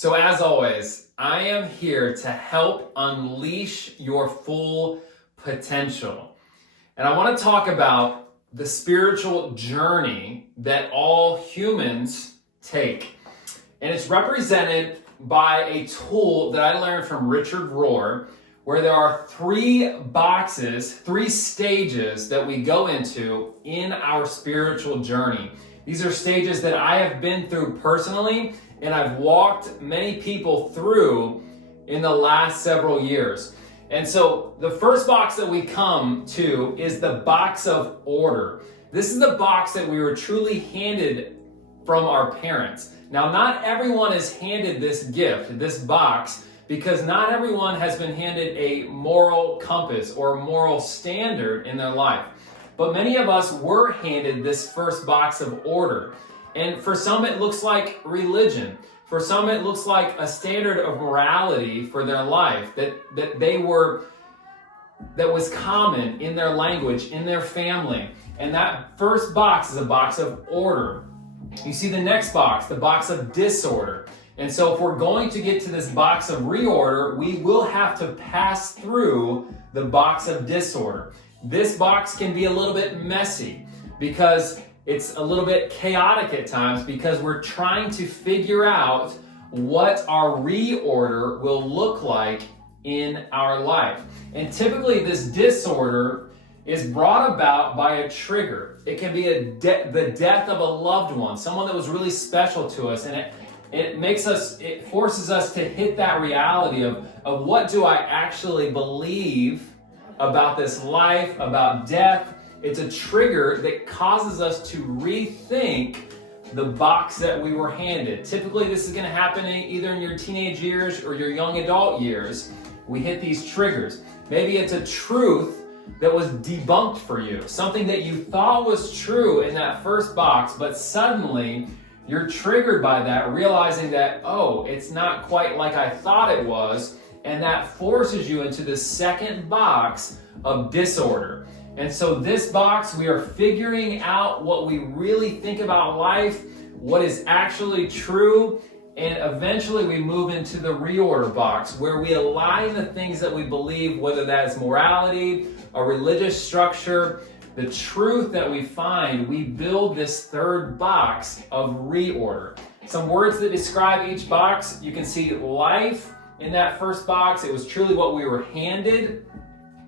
So as always, I am here to help unleash your full potential. And I want to talk about the spiritual journey that all humans take. And it's represented by a tool that I learned from Rohr, where there are 3 boxes, 3 stages that we go into in our spiritual journey. These are stages that I have been through personally, and I've walked many people through in the last several years. And so the first box that we come to is the box of order. This is the box that we were truly handed from our parents. Now, not everyone is handed this gift, this box, because not everyone has been handed a moral compass or moral standard in their life. But many of us were handed this first box of order. And for some, it looks like religion. For some, it looks like a standard of morality for their life that was common in their language, in their family. And that first box is a box of order. You see the next box, the box of disorder. And so if we're going to get to this box of reorder, we will have to pass through the box of disorder. This box can be a little bit messy because it's a little bit chaotic at times because we're trying to figure out what our reorder will look like in our life. And typically this disorder is brought about by a trigger. It can be the death of a loved one, someone that was really special to us, and it forces us to hit that reality of what do I actually believe about this life, about death. It's a trigger that causes us to rethink the box that we were handed. Typically, this is going to happen either in your teenage years or your young adult years. We hit these triggers. Maybe it's a truth that was debunked for you, something that you thought was true in that first box, but suddenly you're triggered by that, realizing that, oh, it's not quite like I thought it was, and that forces you into the second box of disorder. And so this box, we are figuring out what we really think about life, what is actually true, and eventually we move into the reorder box where we align the things that we believe, whether that is morality, a religious structure, the truth that we find. We build this third box of reorder. Some words that describe each box. You can see life in that first box. It was truly what we were handed.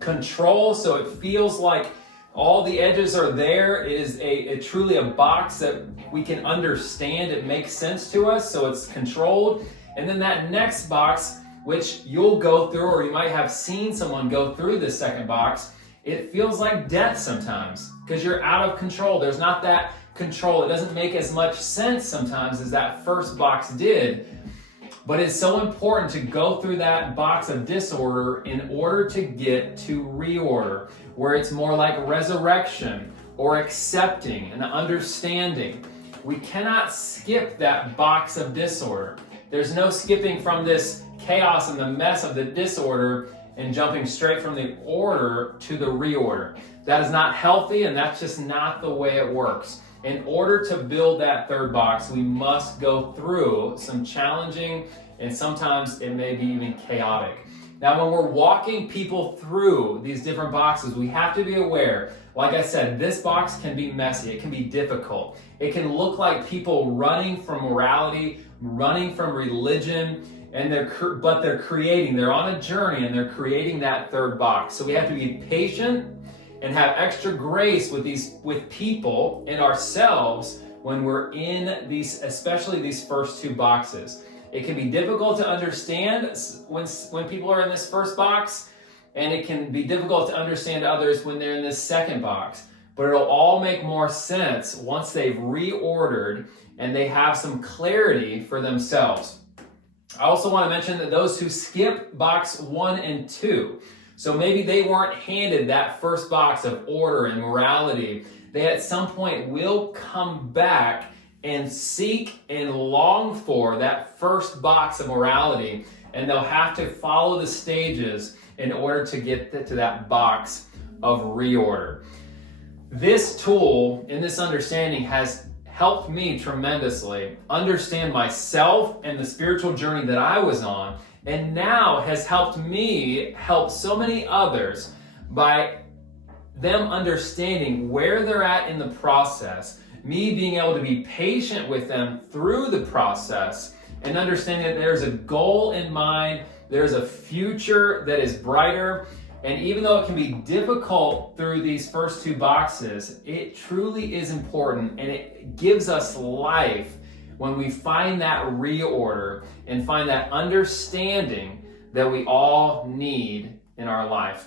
Control, so it feels like all the edges are there. It is truly a box that we can understand. It makes sense to us, so it's controlled. And then that next box, which you'll go through, or you might have seen someone go through this second box, it feels like death sometimes because you're out of control. There's not that control. It doesn't make as much sense sometimes as that first box did. But it's so important to go through that box of disorder in order to get to reorder, where it's more like resurrection or accepting and understanding. We cannot skip that box of disorder. There's no skipping from this chaos and the mess of the disorder and jumping straight from the order to the reorder. That is not healthy, and that's just not the way it works. In order to build that third box, we must go through some challenging, and sometimes it may be even chaotic. Now, when we're walking people through these different boxes, we have to be aware, like I said, this box can be messy, it can be difficult. It can look like people running from morality, running from religion, but they're on a journey and they're creating that third box. So we have to be patient and have extra grace with people and ourselves when we're in these, especially these first 2 boxes. It can be difficult to understand when people are in this first box, and it can be difficult to understand others when they're in this second box. But it'll all make more sense once they've reordered and they have some clarity for themselves. I also want to mention that those who skip box 1 and 2, so maybe they weren't handed that first box of order and morality, they at some point will come back and seek and long for that first box of morality, and they'll have to follow the stages in order to get to that box of reorder. This tool and this understanding has helped me tremendously understand myself and the spiritual journey that I was on, and now has helped me help so many others by them understanding where they're at in the process, me being able to be patient with them through the process, and understanding that there's a goal in mind, there's a future that is brighter. And even though it can be difficult through these first two boxes, it truly is important, and it gives us life when we find that reorder and find that understanding that we all need in our life.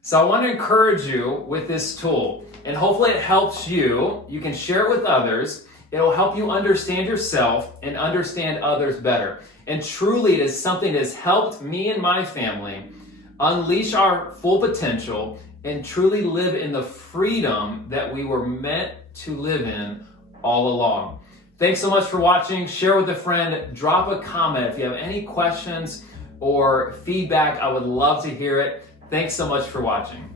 So I want to encourage you with this tool, and hopefully it helps you. You can share it with others. It'll help you understand yourself and understand others better. And truly, it is something that has helped me and my family unleash our full potential and truly live in the freedom that we were meant to live in all along. Thanks so much for watching. Share with a friend. Drop a comment if you have any questions or feedback. I would love to hear it. Thanks so much for watching.